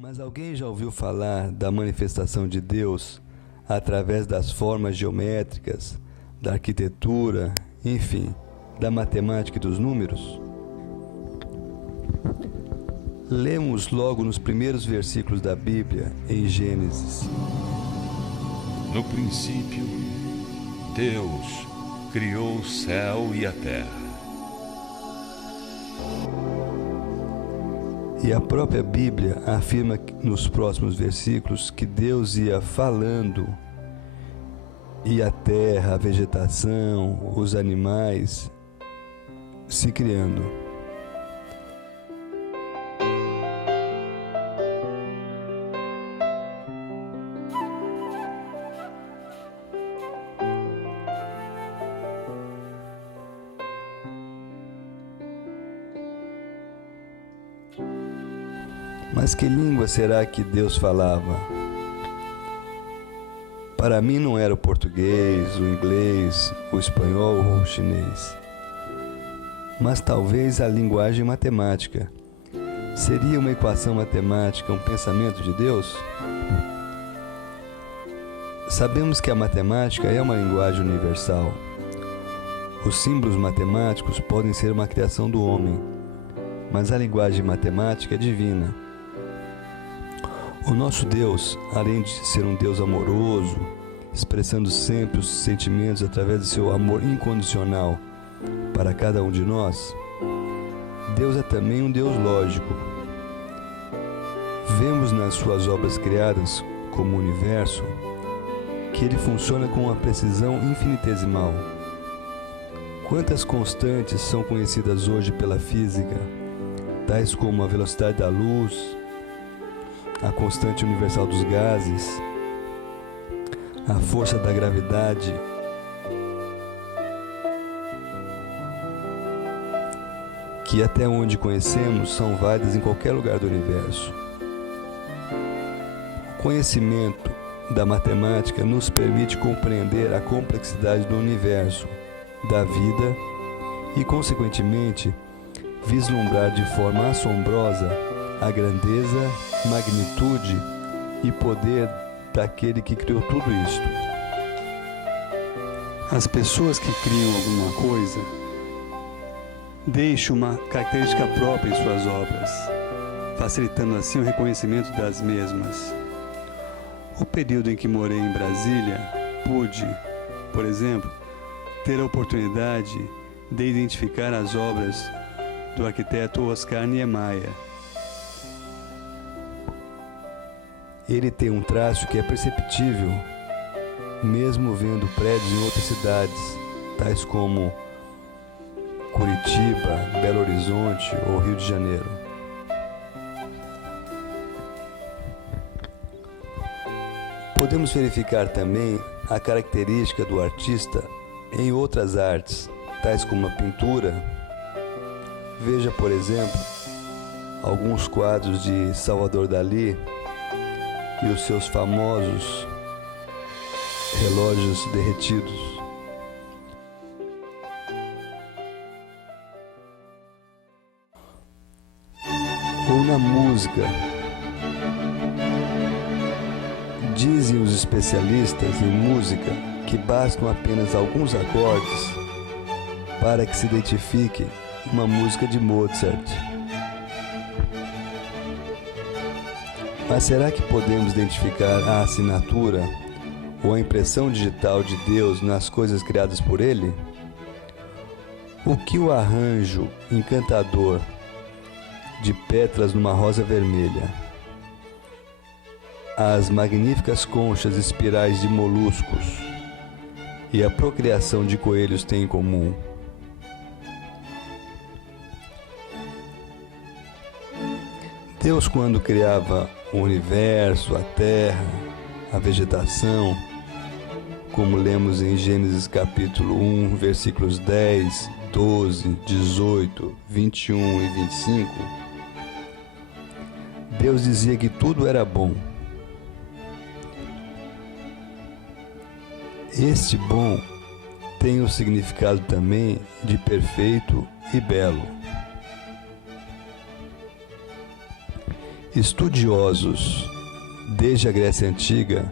Mas alguém já ouviu falar da manifestação de Deus através das formas geométricas, da arquitetura, enfim, da matemática e dos números? Lemos logo nos primeiros versículos da Bíblia, em Gênesis. No princípio, Deus criou o céu e a terra. E a própria Bíblia afirma nos próximos versículos que Deus ia falando e a terra, a vegetação, os animais se criando. Mas que língua será que Deus falava? Para mim não era o português, o inglês, o espanhol ou o chinês. Mas talvez a linguagem matemática. Seria uma equação matemática um pensamento de Deus? Sabemos que a matemática é uma linguagem universal. Os símbolos matemáticos podem ser uma criação do homem, mas a linguagem matemática é divina. O nosso Deus, além de ser um Deus amoroso, expressando sempre os sentimentos através do seu amor incondicional para cada um de nós, Deus é também um Deus lógico. Vemos nas suas obras criadas, como o universo, que ele funciona com uma precisão infinitesimal. Quantas constantes são conhecidas hoje pela física, tais como a velocidade da luz, a constante universal dos gases, a força da gravidade, que até onde conhecemos são válidas em qualquer lugar do universo. O conhecimento da matemática nos permite compreender a complexidade do universo, da vida e, consequentemente, vislumbrar de forma assombrosa a grandeza, magnitude e poder daquele que criou tudo isto. As pessoas que criam alguma coisa deixam uma característica própria em suas obras, facilitando assim o reconhecimento das mesmas. O período em que morei em Brasília, pude, por exemplo, ter a oportunidade de identificar as obras do arquiteto Oscar Niemeyer. Ele tem um traço que é perceptível, mesmo vendo prédios em outras cidades, tais como Curitiba, Belo Horizonte ou Rio de Janeiro. Podemos verificar também a característica do artista em outras artes, tais como a pintura. Veja, por exemplo, alguns quadros de Salvador Dalí e os seus famosos relógios derretidos. Ou na música. Dizem os especialistas em música que bastam apenas alguns acordes para que se identifique uma música de Mozart. Mas será que podemos identificar a assinatura ou a impressão digital de Deus nas coisas criadas por Ele? O que o arranjo encantador de pétalas numa rosa vermelha, as magníficas conchas espirais de moluscos e a procriação de coelhos têm em comum? Deus, quando criava o universo, a terra, a vegetação, como lemos em Gênesis capítulo 1, versículos 10, 12, 18, 21 e 25, Deus dizia que tudo era bom. Este bom tem o significado também de perfeito e belo. Estudiosos, desde a Grécia Antiga,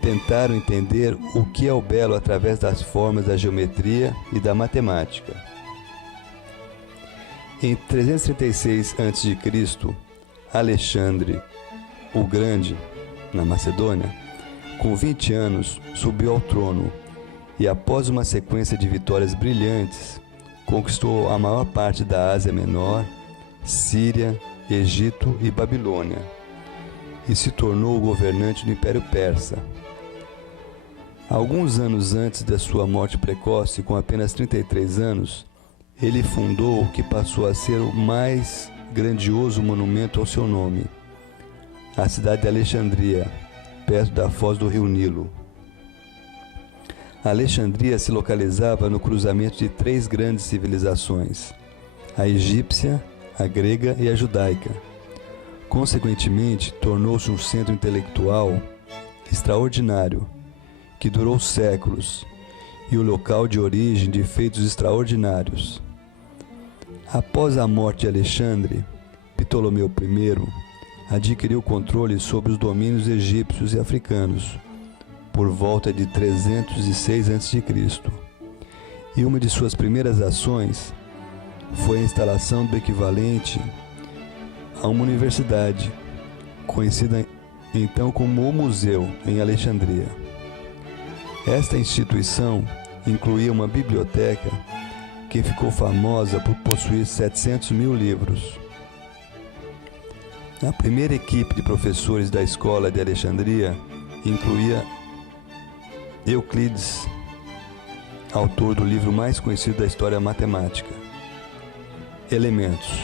tentaram entender o que é o belo através das formas da geometria e da matemática. Em 336 a.C., Alexandre o Grande, na Macedônia, com 20 anos, subiu ao trono e, após uma sequência de vitórias brilhantes, conquistou a maior parte da Ásia Menor, Síria, Egito e Babilônia, e se tornou o governante do Império Persa. Alguns anos antes da sua morte precoce, com apenas 33 anos, ele fundou o que passou a ser o mais grandioso monumento ao seu nome, a cidade de Alexandria, perto da foz do rio Nilo. Alexandria se localizava no cruzamento de três grandes civilizações, a egípcia, a grega e a judaica. Consequentemente, tornou-se um centro intelectual extraordinário, que durou séculos, e o local de origem de feitos extraordinários. Após a morte de Alexandre, Ptolomeu I adquiriu controle sobre os domínios egípcios e africanos, por volta de 306 a.C., e uma de suas primeiras ações foi a instalação do equivalente a uma universidade, conhecida então como o Museu, em Alexandria. Esta instituição incluía uma biblioteca que ficou famosa por possuir 700 mil livros. A primeira equipe de professores da escola de Alexandria incluía Euclides, autor do livro mais conhecido da história matemática, Elementos.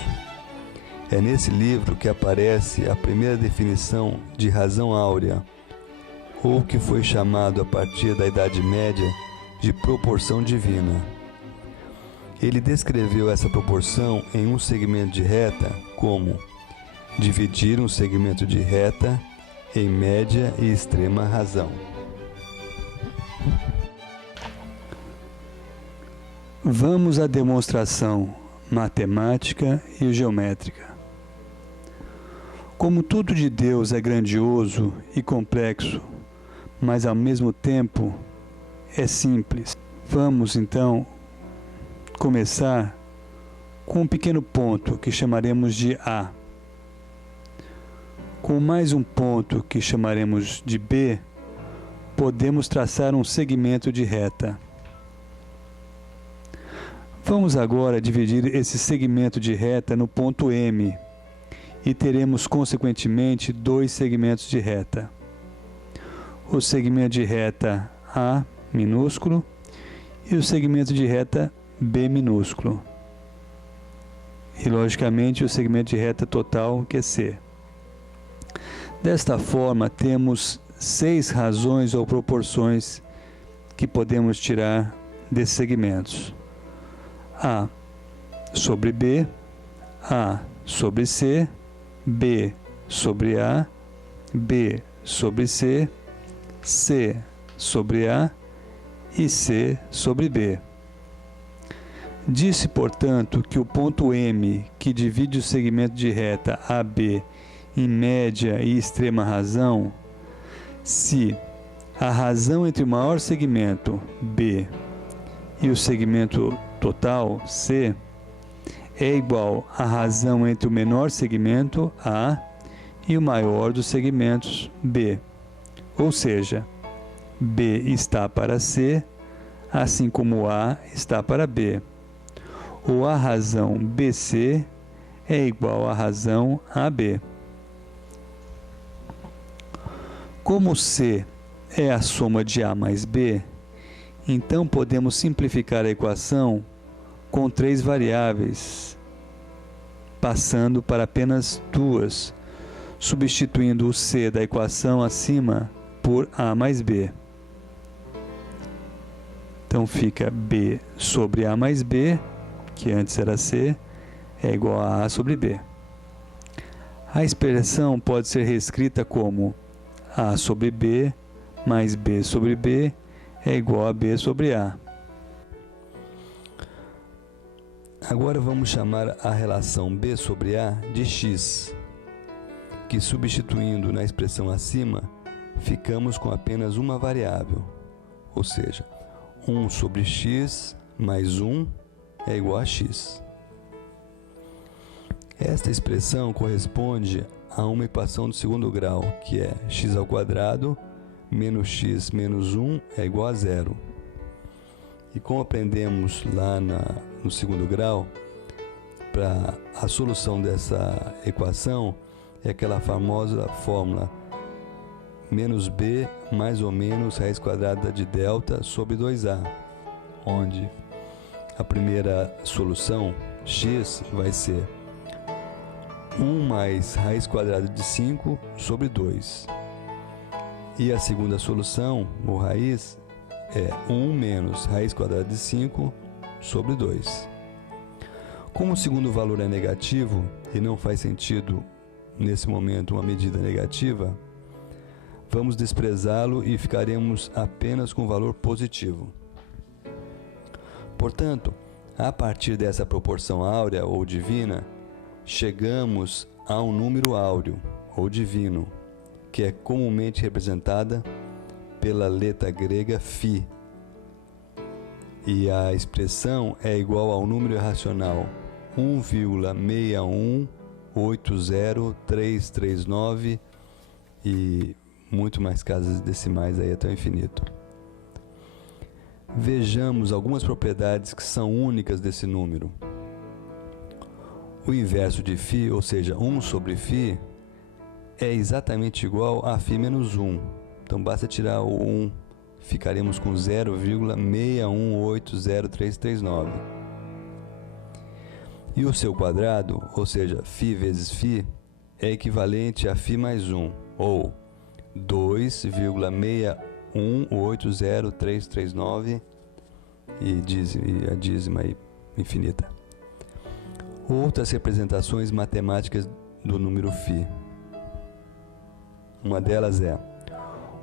É nesse livro que aparece a primeira definição de razão áurea, ou que foi chamado a partir da Idade Média de proporção divina. Ele descreveu essa proporção em um segmento de reta como dividir um segmento de reta em média e extrema razão. Vamos à demonstração matemática e geométrica. Como tudo de Deus é grandioso e complexo, mas ao mesmo tempo é simples, vamos então começar com um pequeno ponto que chamaremos de A. Com mais um ponto que chamaremos de B, podemos traçar um segmento de reta. Vamos agora dividir esse segmento de reta no ponto M e teremos consequentemente dois segmentos de reta. O segmento de reta A minúsculo e o segmento de reta B minúsculo. E logicamente o segmento de reta total, que é C. Desta forma, temos 6 razões ou proporções que podemos tirar desses segmentos. A sobre B, A sobre C, B sobre A, B sobre C, C sobre A e C sobre B. Disse, portanto, que o ponto M, que divide o segmento de reta AB em média e extrema razão, se a razão entre o maior segmento, B, e o segmento total, C, é igual à razão entre o menor segmento, A, e o maior dos segmentos, B. Ou seja, B está para C, assim como A está para B. Ou a razão BC é igual à razão AB. Como C é a soma de A mais B, então podemos simplificar a equação com 3 variáveis, passando para apenas 2, substituindo o C da equação acima por A mais B. Então fica B sobre A mais B, que antes era C, é igual a A sobre B. A expressão pode ser reescrita como A sobre B mais B sobre B é igual a B sobre A. Agora vamos chamar a relação B sobre A de X. que, substituindo na expressão acima, ficamos com apenas uma variável, ou seja, 1 sobre x mais 1 é igual a x. Esta expressão corresponde a uma equação do segundo grau, que é x² menos x menos 1 é igual a 0. E como aprendemos lá no segundo grau, para a solução dessa equação é aquela famosa fórmula menos b mais ou menos raiz quadrada de delta sobre 2a, onde a primeira solução, x, vai ser 1 mais raiz quadrada de 5 sobre 2. E a segunda solução, ou raiz, é 1 menos raiz quadrada de 5 sobre 2. Como o segundo valor é negativo e não faz sentido nesse momento uma medida negativa, vamos desprezá-lo e ficaremos apenas com o valor positivo. Portanto, a partir dessa proporção áurea ou divina, chegamos a um número áureo ou divino, que é comumente representada pela letra grega φ. E a expressão é igual ao número irracional 1,6180339 e muito mais casas decimais aí até o infinito. Vejamos algumas propriedades que são únicas desse número. O inverso de φ, ou seja, 1 sobre φ, é exatamente igual a φ menos 1. Então basta tirar o 1, ficaremos com 0,6180339. E o seu quadrado, ou seja, φ vezes φ, é equivalente a φ mais 1, ou 2,6180339 e a dízima infinita. Outras representações matemáticas do número φ. Uma delas é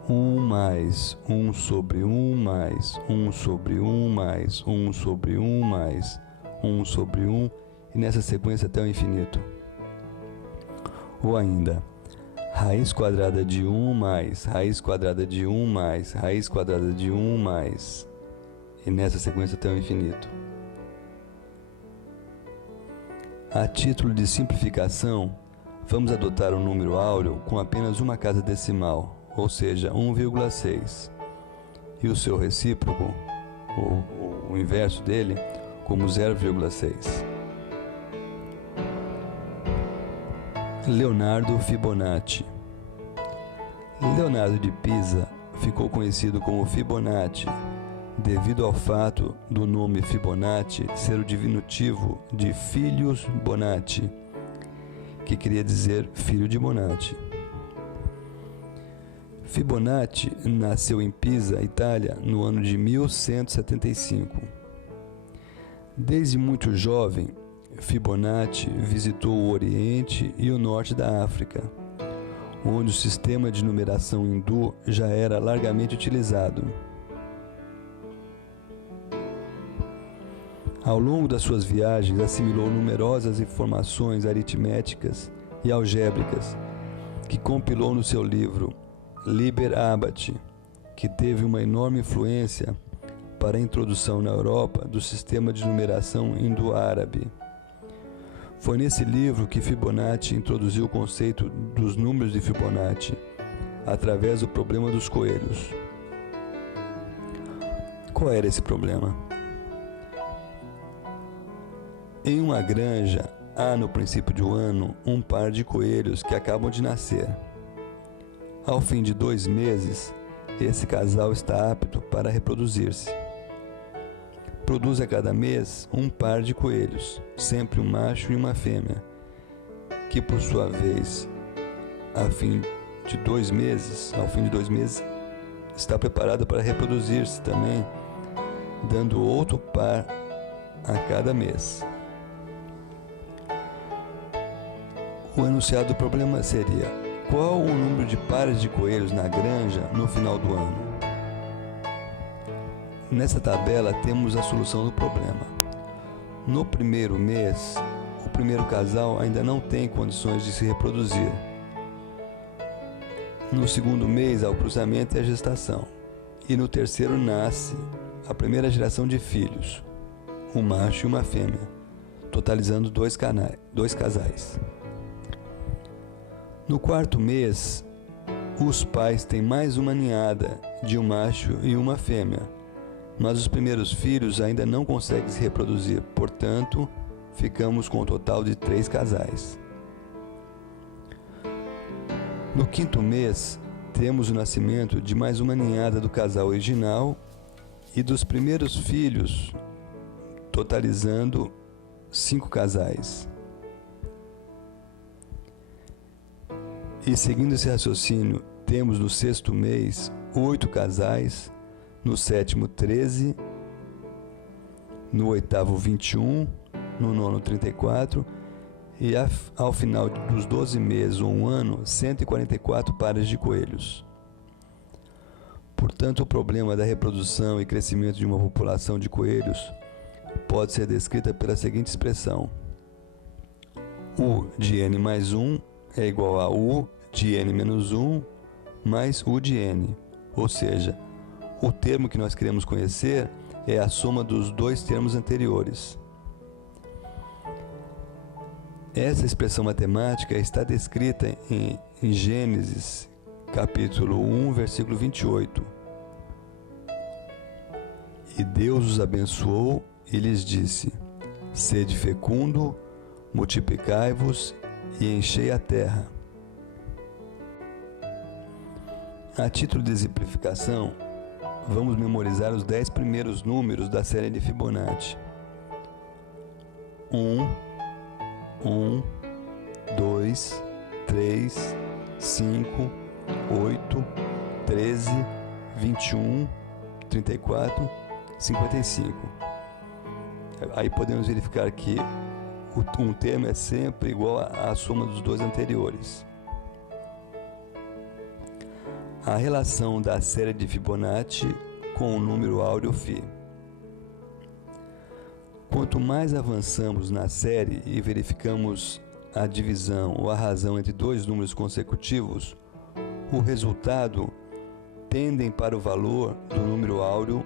1 mais 1 sobre 1 mais 1 sobre 1 mais 1 sobre 1 mais 1 sobre 1 e nessa sequência até o infinito. Ou ainda, raiz quadrada de 1 mais raiz quadrada de 1 mais raiz quadrada de 1 mais e nessa sequência até o infinito. A título de simplificação, vamos adotar um número áureo com apenas uma casa decimal, ou seja, 1,6, e o seu recíproco, ou o inverso dele, como 0,6. Leonardo Fibonacci. Leonardo de Pisa ficou conhecido como Fibonacci devido ao fato do nome Fibonacci ser o diminutivo de Filius Bonatti, que queria dizer filho de Bonatti. Fibonacci nasceu em Pisa, Itália, no ano de 1175. Desde muito jovem, Fibonacci visitou o Oriente e o Norte da África, onde o sistema de numeração hindu já era largamente utilizado. Ao longo das suas viagens, assimilou numerosas informações aritméticas e algébricas, que compilou no seu livro Liber Abaci, que teve uma enorme influência para a introdução na Europa do sistema de numeração indo-árabe. Foi nesse livro que Fibonacci introduziu o conceito dos números de Fibonacci, através do problema dos coelhos. Qual era esse problema? Em uma granja, há no princípio do ano um par de coelhos que acabam de nascer. Ao fim de 2 meses, esse casal está apto para reproduzir-se. Produz a cada mês um par de coelhos, sempre um macho e uma fêmea, que por sua vez, ao fim de 2 meses, está preparada para reproduzir-se também, dando outro par a cada mês. O enunciado do problema seria: qual o número de pares de coelhos na granja no final do ano? Nessa tabela temos a solução do problema. No primeiro mês, o primeiro casal ainda não tem condições de se reproduzir, No segundo mês há o cruzamento e a gestação. E no terceiro nasce a primeira geração de filhos, um macho e uma fêmea, totalizando dois casais. No quarto mês, os pais têm mais uma ninhada de um macho e uma fêmea, mas os primeiros filhos ainda não conseguem se reproduzir, portanto, ficamos com um total de 3 casais. No quinto mês, temos o nascimento de mais uma ninhada do casal original e dos primeiros filhos, totalizando 5 casais. E seguindo esse raciocínio, temos no sexto mês 8 casais, no sétimo 13, no oitavo 21, no nono 34 e ao final dos 12 meses ou um ano, 144 pares de coelhos. Portanto, o problema da reprodução e crescimento de uma população de coelhos pode ser descrita pela seguinte expressão: U de n mais 1 é igual a U de n menos 1 mais U de n, ou seja, o termo que nós queremos conhecer é a soma dos dois termos anteriores. Essa expressão matemática está descrita em Gênesis, capítulo 1, versículo 28. E Deus os abençoou e lhes disse: sede fecundo, multiplicai-vos e enchei a terra. A título de exemplificação, vamos memorizar os 10 primeiros números da série de Fibonacci. 1, 2, 3, 5, 8, 13, 21, 34, 55. Aí podemos verificar que um termo é sempre igual à soma dos dois anteriores. A relação da série de Fibonacci com o número áureo φ. Quanto mais avançamos na série e verificamos a divisão ou a razão entre dois números consecutivos, o resultado tendem para o valor do número áureo,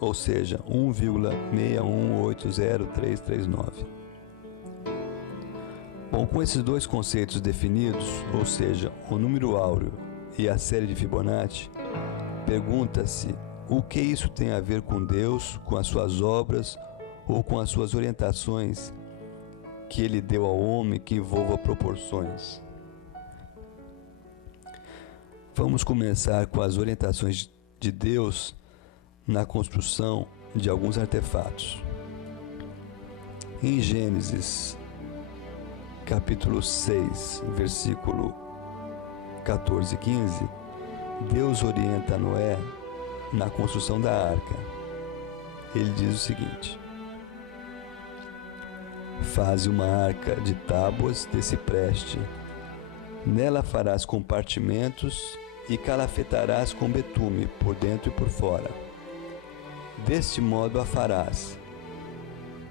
ou seja, 1,6180339. Bom, com esses dois conceitos definidos, ou seja, o número áureo e a série de Fibonacci, pergunta-se o que isso tem a ver com Deus, com as suas obras ou com as suas orientações que Ele deu ao homem que envolva proporções. Vamos começar com as orientações de Deus na construção de alguns artefatos. Em Gênesis, capítulo 6, versículo 14 e 15, Deus orienta Noé na construção da arca. Ele diz o seguinte: faze uma arca de tábuas de cipreste, nela farás compartimentos e calafetarás com betume por dentro e por fora. Deste modo a farás.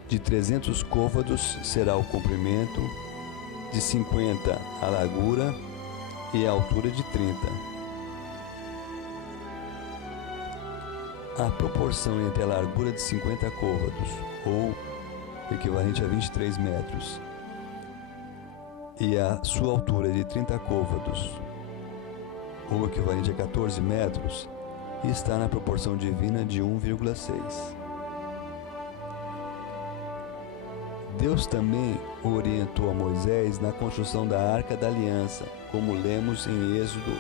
De 300 côvados será o comprimento, de 50 a largura e a altura de 30. A proporção entre a largura de 50 côvados, ou equivalente a 23 metros, e a sua altura de 30 côvados, ou equivalente a 14 metros, está na proporção divina de 1,6. Deus também orientou a Moisés na construção da Arca da Aliança, como lemos em Êxodo,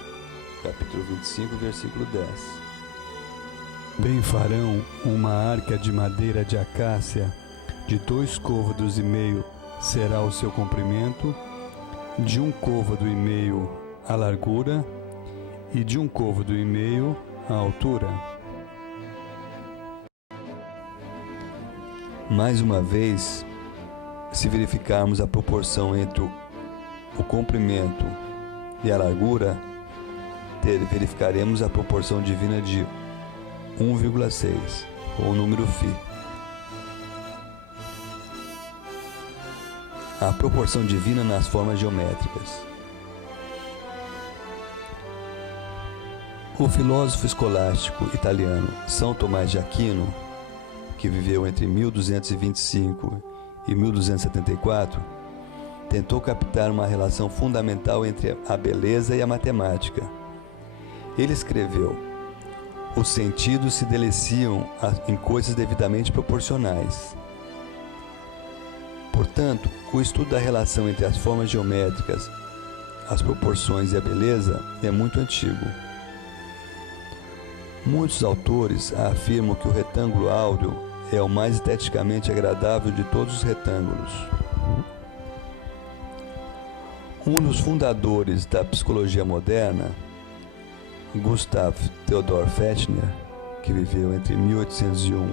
capítulo 25, versículo 10. Bem farão uma arca de madeira de acácia, de 2 côvados e meio será o seu comprimento, de 1 côvado e meio a largura e de 1 côvado e meio a altura. Mais uma vez, se verificarmos a proporção entre o comprimento e a largura, verificaremos a proporção divina de 1,6, ou o número φ. A proporção divina nas formas geométricas. O filósofo escolástico italiano São Tomás de Aquino, que viveu entre 1225 e 1274, tentou captar uma relação fundamental entre a beleza e a matemática. Ele escreveu: os sentidos se deliciam em coisas devidamente proporcionais. Portanto, o estudo da relação entre as formas geométricas, as proporções e a beleza é muito antigo. Muitos autores afirmam que o retângulo áureo é o mais esteticamente agradável de todos os retângulos. Um dos fundadores da psicologia moderna, Gustav Theodor Fechner, que viveu entre 1801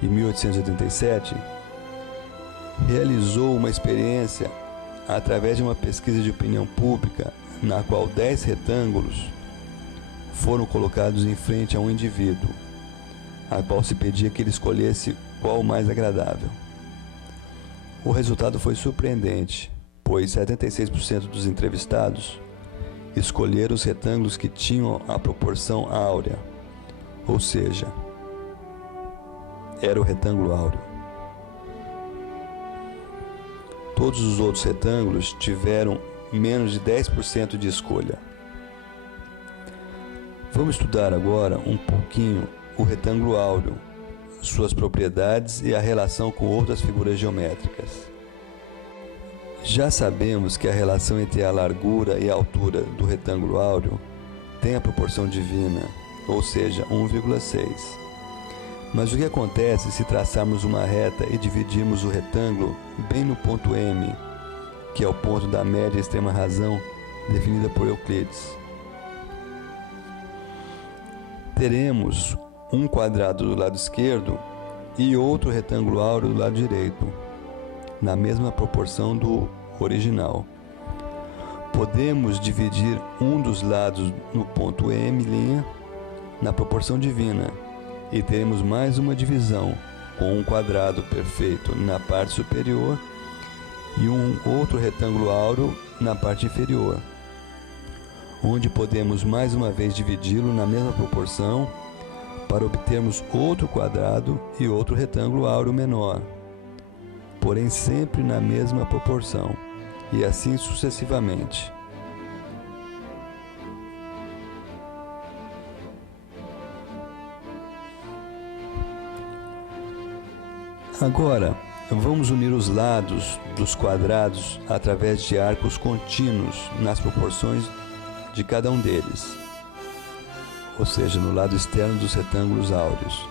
e 1887, realizou uma experiência através de uma pesquisa de opinião pública na qual 10 retângulos foram colocados em frente a um indivíduo, a qual se pedia que ele escolhesse qual o mais agradável. O resultado foi surpreendente, pois 76% dos entrevistados escolheram os retângulos que tinham a proporção áurea, ou seja, era o retângulo áureo. Todos os outros retângulos tiveram menos de 10% de escolha. Vamos estudar agora um pouquinho o retângulo áureo, suas propriedades e a relação com outras figuras geométricas. Já sabemos que a relação entre a largura e a altura do retângulo áureo tem a proporção divina, ou seja, 1,6. Mas o que acontece se traçarmos uma reta e dividirmos o retângulo bem no ponto M, que é o ponto da média extrema razão definida por Euclides? Teremos um quadrado do lado esquerdo e outro retângulo áureo do lado direito, na mesma proporção do original. Podemos dividir um dos lados no ponto M' na proporção divina e teremos mais uma divisão com um quadrado perfeito na parte superior e um outro retângulo áureo na parte inferior, onde podemos mais uma vez dividi-lo na mesma proporção para obtermos outro quadrado e outro retângulo áureo menor, porém sempre na mesma proporção, e assim sucessivamente. Agora, vamos unir os lados dos quadrados através de arcos contínuos nas proporções de cada um deles, ou seja, no lado externo dos retângulos áureos.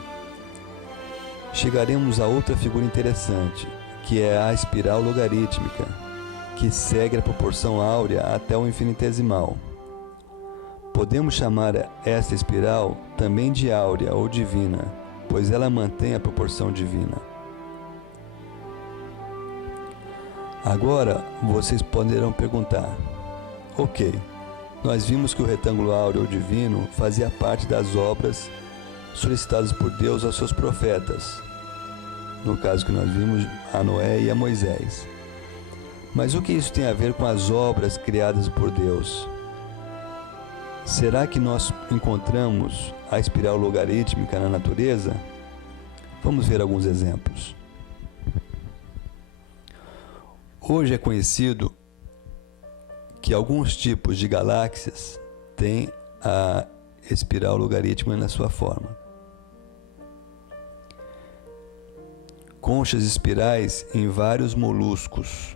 Chegaremos a outra figura interessante, que é a espiral logarítmica, que segue a proporção áurea até o infinitesimal. Podemos chamar esta espiral também de áurea ou divina, pois ela mantém a proporção divina. Agora, vocês poderão perguntar: ok, nós vimos que o retângulo áureo ou divino fazia parte das obras solicitadas por Deus aos seus profetas, no caso que nós vimos a Noé e a Moisés. Mas o que isso tem a ver com as obras criadas por Deus? Será que nós encontramos a espiral logarítmica na natureza? Vamos ver alguns exemplos. Hoje é conhecido que alguns tipos de galáxias têm a espiral logarítmica na sua forma. Conchas espirais em vários moluscos.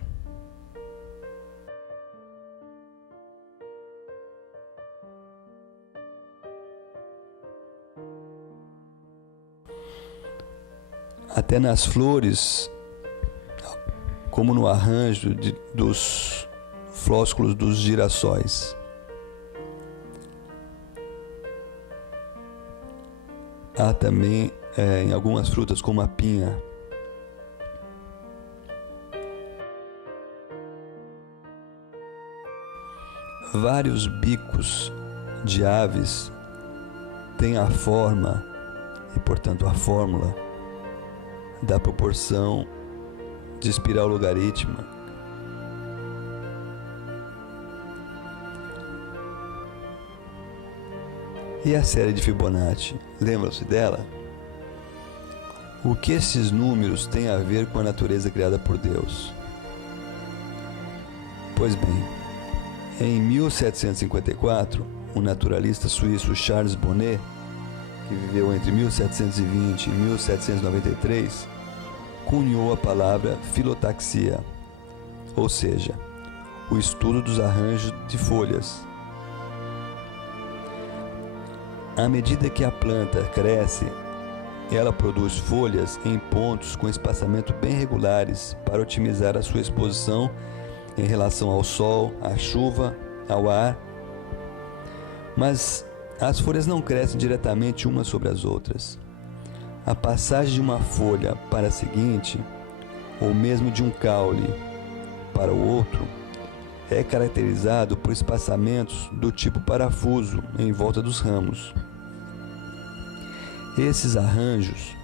Até nas flores, como no arranjo dos flósculos dos girassóis. Há também em algumas frutas, como a pinha. Vários bicos de aves têm a forma e, portanto, a fórmula da proporção de espiral logarítmica. E a série de Fibonacci, lembram-se dela? O que esses números têm a ver com a natureza criada por Deus? Pois bem, em 1754, o naturalista suíço Charles Bonnet, que viveu entre 1720 e 1793, cunhou a palavra filotaxia, ou seja, o estudo dos arranjos de folhas. À medida que a planta cresce, ela produz folhas em pontos com espaçamento bem regulares para otimizar a sua exposição em relação ao sol, à chuva, ao ar. Mas as folhas não crescem diretamente umas sobre as outras. A passagem de uma folha para a seguinte, ou mesmo de um caule para o outro, é caracterizado por espaçamentos do tipo parafuso em volta dos ramos. Esses arranjos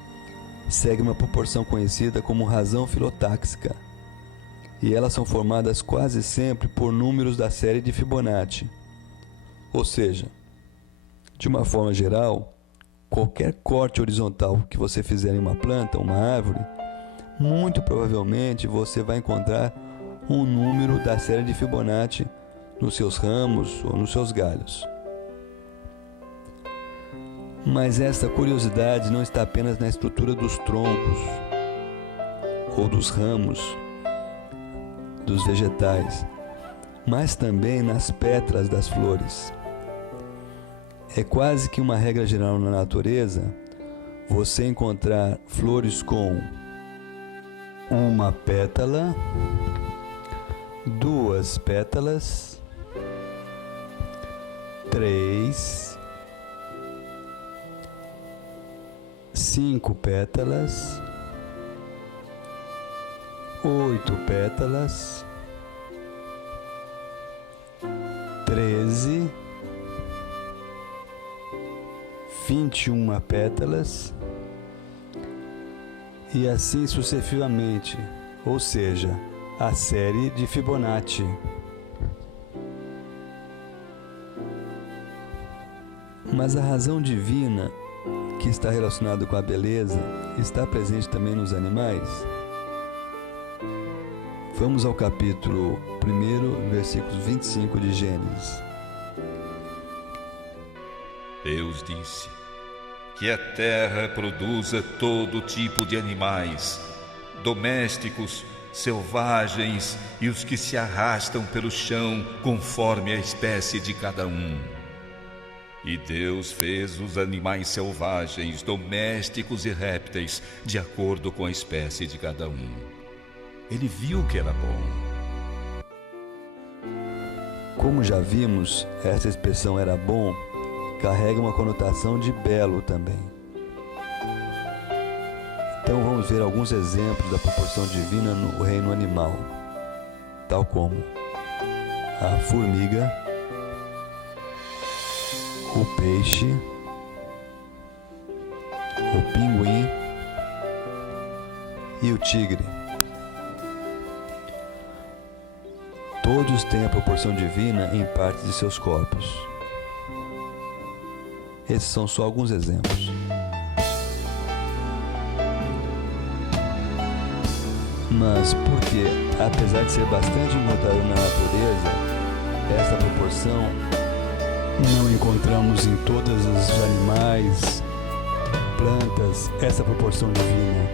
seguem uma proporção conhecida como razão filotáxica, e elas são formadas quase sempre por números da série de Fibonacci. Ou seja, de uma forma geral, qualquer corte horizontal que você fizer em uma planta, uma árvore, muito provavelmente você vai encontrar um número da série de Fibonacci nos seus ramos ou nos seus galhos. Mas essa curiosidade não está apenas na estrutura dos troncos ou dos ramos dos vegetais, mas também nas pétalas das flores. É quase que uma regra geral na natureza você encontrar flores com uma pétala, duas pétalas, 3, 5 pétalas, 8 pétalas, 13, 21 pétalas e assim sucessivamente, ou seja, a série de Fibonacci. Mas a razão divina que está relacionada com a beleza está presente também nos animais? Vamos ao capítulo 1, versículos 25 de Gênesis. Deus disse: que a terra produza todo tipo de animais, domésticos, selvagens e os que se arrastam pelo chão conforme a espécie de cada um. E Deus fez os animais selvagens, domésticos e répteis, de acordo com a espécie de cada um. Ele viu que era bom. Como já vimos, essa expressão "era bom" carrega uma conotação de belo também. Então vamos ver alguns exemplos da proporção divina no reino animal, tal como a formiga, o peixe, o pinguim e o tigre. Todos têm a proporção divina em partes de seus corpos. Esses são só alguns exemplos. Mas porque, apesar de ser bastante notável na natureza, essa proporção não encontramos em todos os animais, plantas, essa proporção divina.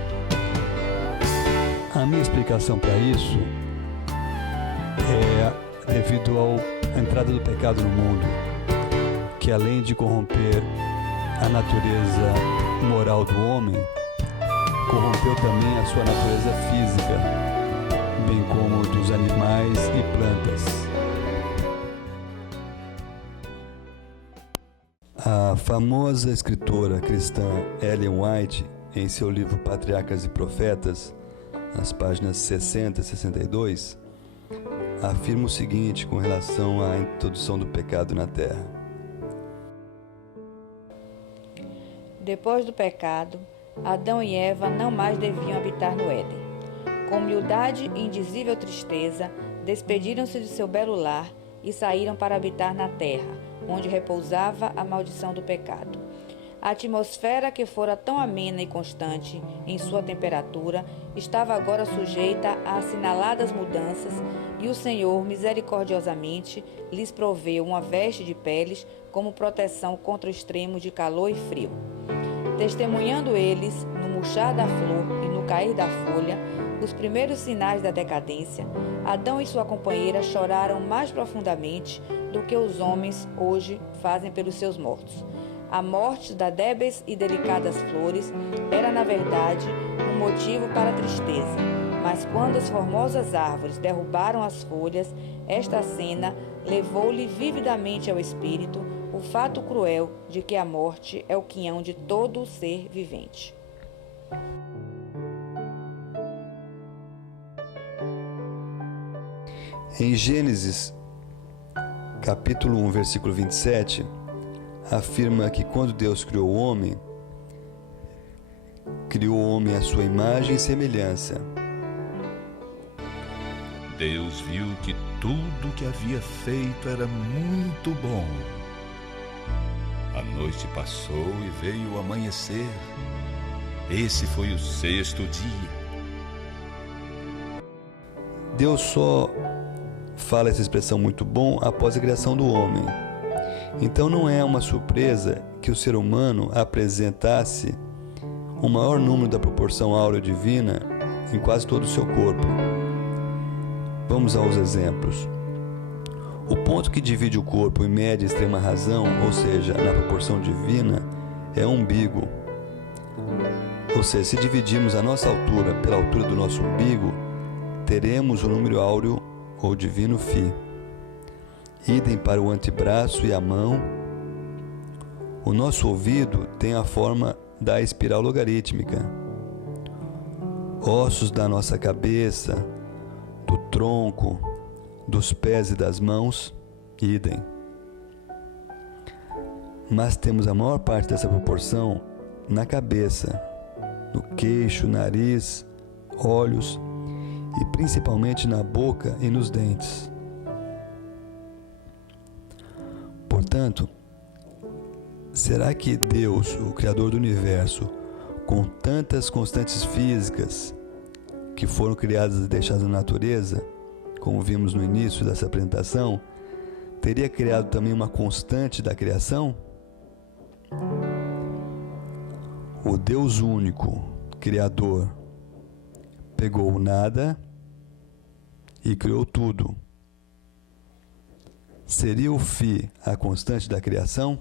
A minha explicação para isso é devido à entrada do pecado no mundo, que além de corromper a natureza moral do homem, corrompeu também a sua natureza física, bem como dos animais e plantas. A famosa escritora cristã Ellen White, em seu livro Patriarcas e Profetas, nas páginas 60 e 62, afirma o seguinte com relação à introdução do pecado na Terra. Depois do pecado, Adão e Eva não mais deviam habitar no Éden. Com humildade e indizível tristeza, despediram-se de seu belo lar e saíram para habitar na terra, onde repousava a maldição do pecado. A atmosfera, que fora tão amena e constante em sua temperatura, estava agora sujeita a assinaladas mudanças, e o Senhor, misericordiosamente, lhes proveu uma veste de peles como proteção contra o extremo de calor e frio. Testemunhando eles, no murchar da flor e no cair da folha, os primeiros sinais da decadência, Adão e sua companheira choraram mais profundamente do que os homens hoje fazem pelos seus mortos. A morte das débeis e delicadas flores era, na verdade, um motivo para tristeza, mas quando as formosas árvores derrubaram as folhas, esta cena levou-lhe vividamente ao espírito o fato cruel de que a morte é o quinhão de todo ser vivente. Em Gênesis, capítulo 1, versículo 27, afirma que quando Deus criou o homem à sua imagem e semelhança. Deus viu que tudo que havia feito era muito bom. A noite passou e veio o amanhecer. Esse foi o 6º dia. Deus só fala essa expressão muito bom após a criação do homem. Então não é uma surpresa que o ser humano apresentasse o maior número da proporção áurea divina em quase todo o seu corpo. Vamos aos exemplos. O ponto que divide o corpo em média e extrema razão, ou seja, na proporção divina, é o umbigo. Ou seja, se dividirmos a nossa altura pela altura do nosso umbigo, teremos o número áureo ou divino φ. Idem para o antebraço e a mão. O nosso ouvido tem a forma da espiral logarítmica. Ossos da nossa cabeça, do tronco, dos pés e das mãos, idem. Mas temos a maior parte dessa proporção na cabeça, no queixo, nariz, olhos e principalmente na boca e nos dentes. Portanto, será que Deus, o Criador do Universo, com tantas constantes físicas que foram criadas e deixadas na natureza, como vimos no início dessa apresentação, teria criado também uma constante da criação? O Deus único, Criador, pegou o nada e criou tudo. Seria o φ a constante da criação?